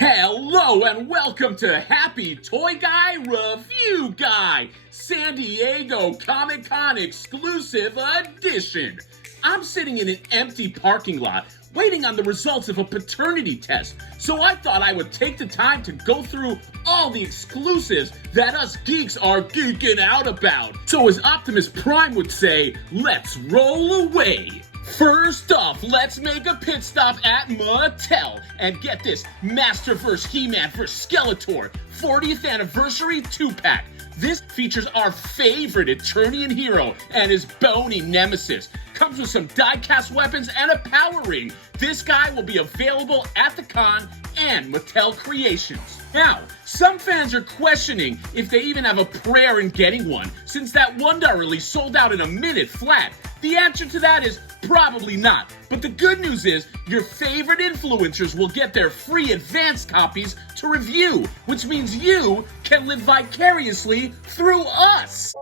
Hello and welcome to Happy Toy Guy Review Guy, San Diego Comic-Con exclusive edition. I'm sitting in an empty parking lot waiting on the results of a paternity test, so I thought I would take the time to go through all the exclusives that us geeks are geeking out about. So as Optimus Prime would say, let's roll away. First off, let's make a pit stop at Mattel and get this Masterverse He-Man vs. Skeletor 40th Anniversary 2-pack. This features our favorite Eternian hero and his bony nemesis. Comes with some die-cast weapons and a power ring. This guy will be available at the con and Mattel Creations. Now, some fans are questioning if they even have a prayer in getting one, since that Wonder release sold out in a minute flat. The answer to that is probably not. But the good news is your favorite influencers will get their free advanced copies to review, which means you can live vicariously through us.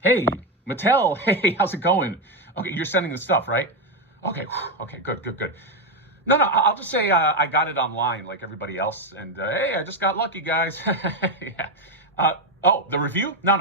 Hey, Mattel, hey, how's it going? Okay, you're sending the stuff, right? Okay, good. No, I'll just say I got it online like everybody else, and hey, I just got lucky, guys. Yeah. Oh, the review? No,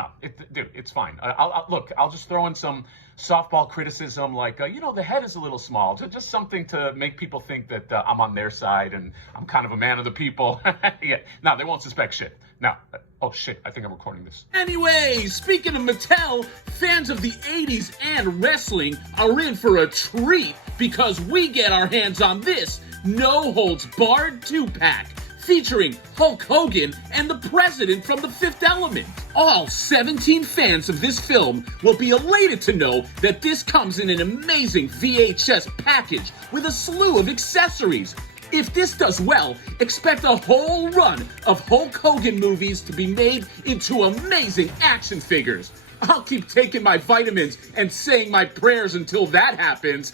dude, it's fine. I'll just throw in some softball criticism, like, the head is a little small. Just something to make people think that I'm on their side and I'm kind of a man of the people. Yeah, no, they won't suspect shit. No, oh shit, I think I'm recording this. Anyway, speaking of Mattel, fans of the 80s and wrestling are in for a treat because we get our hands on this no-holds-barred 2-pack. Featuring Hulk Hogan and the President from The Fifth Element. All 17 fans of this film will be elated to know that this comes in an amazing VHS package with a slew of accessories. If this does well, expect a whole run of Hulk Hogan movies to be made into amazing action figures. I'll keep taking my vitamins and saying my prayers until that happens.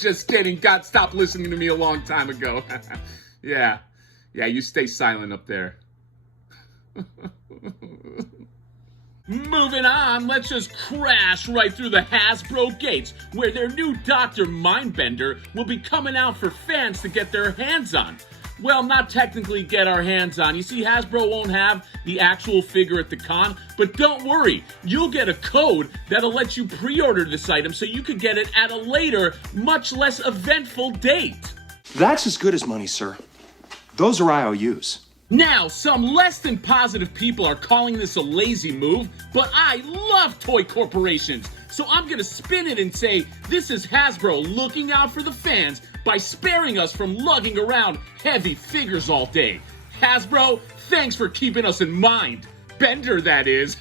Just kidding, God stopped listening to me a long time ago. Yeah, you stay silent up there. Moving on, let's just crash right through the Hasbro gates, where their new Dr. Mindbender will be coming out for fans to get their hands on. Well, not technically get our hands on. You see, Hasbro won't have the actual figure at the con, but don't worry, you'll get a code that'll let you pre-order this item so you could get it at a later, much less eventful date. That's as good as money, sir. Those are IOUs. Now, some less than positive people are calling this a lazy move, but I love toy corporations. So I'm going to spin it and say this is Hasbro looking out for the fans by sparing us from lugging around heavy figures all day. Hasbro, thanks for keeping us in mind. Bender, that is.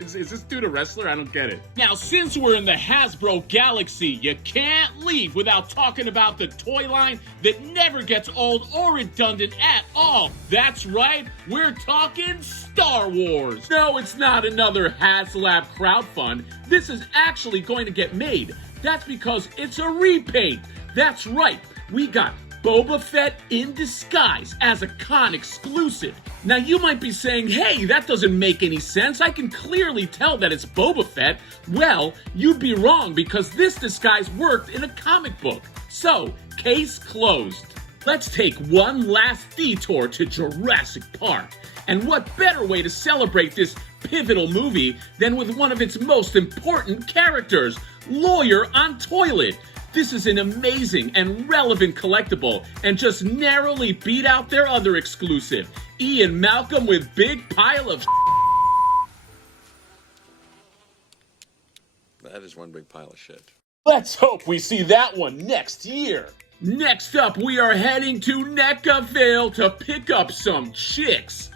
Is this dude a wrestler? I don't get it. Now, since we're in the Hasbro galaxy, you can't leave without talking about the toy line that never gets old or redundant at all. That's right, we're talking Star Wars. No, it's not another HasLab crowdfund. This is actually going to get made. That's because it's a repaint. That's right, we got Boba Fett in disguise as a con exclusive. Now you might be saying, hey, that doesn't make any sense. I can clearly tell that it's Boba Fett. Well, you'd be wrong because this disguise worked in a comic book. So, case closed. Let's take one last detour to Jurassic Park. And what better way to celebrate this pivotal movie than with one of its most important characters, Lawyer on Toilet. This is an amazing and relevant collectible and just narrowly beat out their other exclusive, Ian Malcolm with Big Pile of That is one big pile of shit. Let's hope we see that one next year. Next up, we are heading to Necavale to pick up some chicks.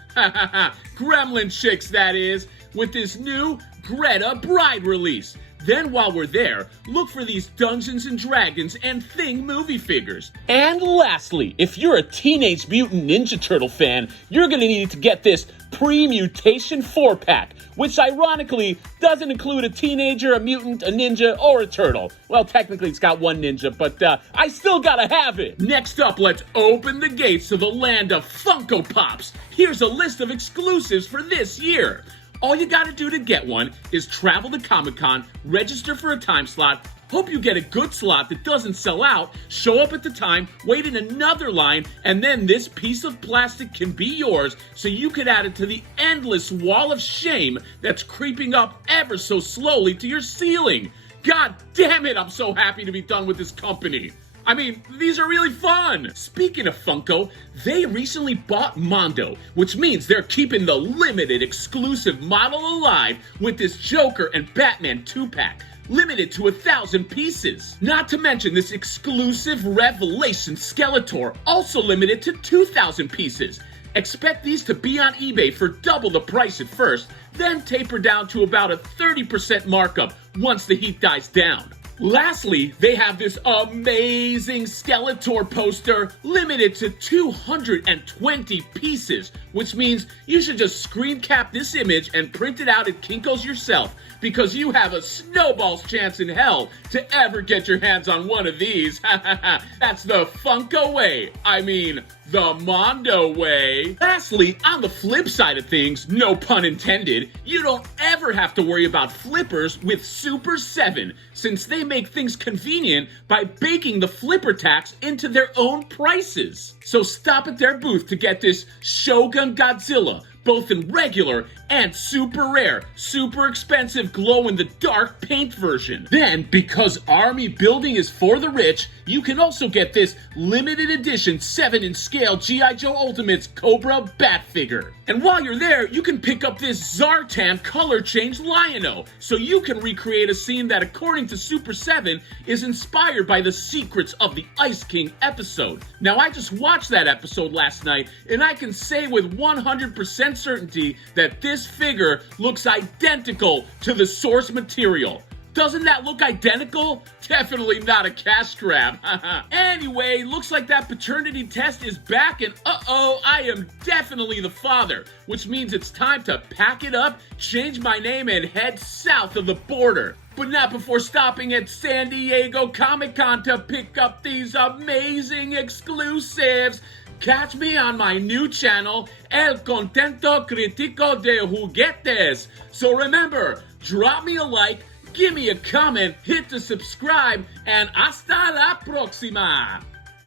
Gremlin chicks, that is, with this new Greta Bride release. Then while we're there, look for these Dungeons & Dragons and Thing movie figures. And lastly, if you're a Teenage Mutant Ninja Turtle fan, you're going to need to get this Pre-Mutation 4-pack, which ironically doesn't include a teenager, a mutant, a ninja, or a turtle. Well, technically it's got one ninja, but I still gotta have it. Next up, let's open the gates to the land of Funko Pops. Here's a list of exclusives for this year. All you gotta do to get one is travel to Comic-Con, register for a time slot, Hope you get a good slot that doesn't sell out, show up at the time, wait in another line, and then this piece of plastic can be yours so you can add it to the endless wall of shame that's creeping up ever so slowly to your ceiling. God damn it, I'm so happy to be done with this company. I mean, these are really fun. Speaking of Funko, they recently bought Mondo, which means they're keeping the limited exclusive model alive with this Joker and Batman 2-pack, limited to 1,000 pieces. Not to mention this exclusive Revelation Skeletor, also limited to 2,000 pieces. Expect these to be on eBay for double the price at first, then taper down to about a 30% markup once the heat dies down. Lastly, they have this amazing Skeletor poster limited to 220 pieces, which means you should just screen cap this image and print it out at Kinko's yourself, because you have a snowball's chance in hell to ever get your hands on one of these. That's the Funko way. I mean, the Mondo way. Lastly, on the flip side of things, no pun intended, you don't ever have to worry about flippers with Super 7, since they make things convenient by baking the flipper tax into their own prices. So stop at their booth to get this Shogun Godzilla, both in regular and super rare, super expensive glow-in-the-dark paint version. Then, because army building is for the rich, you can also get this limited edition 7-inch scale G.I. Joe Ultimates Cobra Bat figure. And while you're there, you can pick up this Zartan color change Lion-O, so you can recreate a scene that, according to Super 7, is inspired by the secrets of the Ice King episode. Now, I just watched that episode last night, and I can say with 100% certainty that this figure looks identical to the source material. Doesn't that look identical? Definitely not a cash grab. Anyway, looks like that paternity test is back, and uh-oh, I am definitely the father, which means it's time to pack it up, change my name, and head south of the border. But not before stopping at San Diego Comic-Con to pick up these amazing exclusives. Catch me on my new channel, El Contento Critico de Juguetes. So remember, drop me a like, give me a comment, hit the subscribe, and hasta la próxima!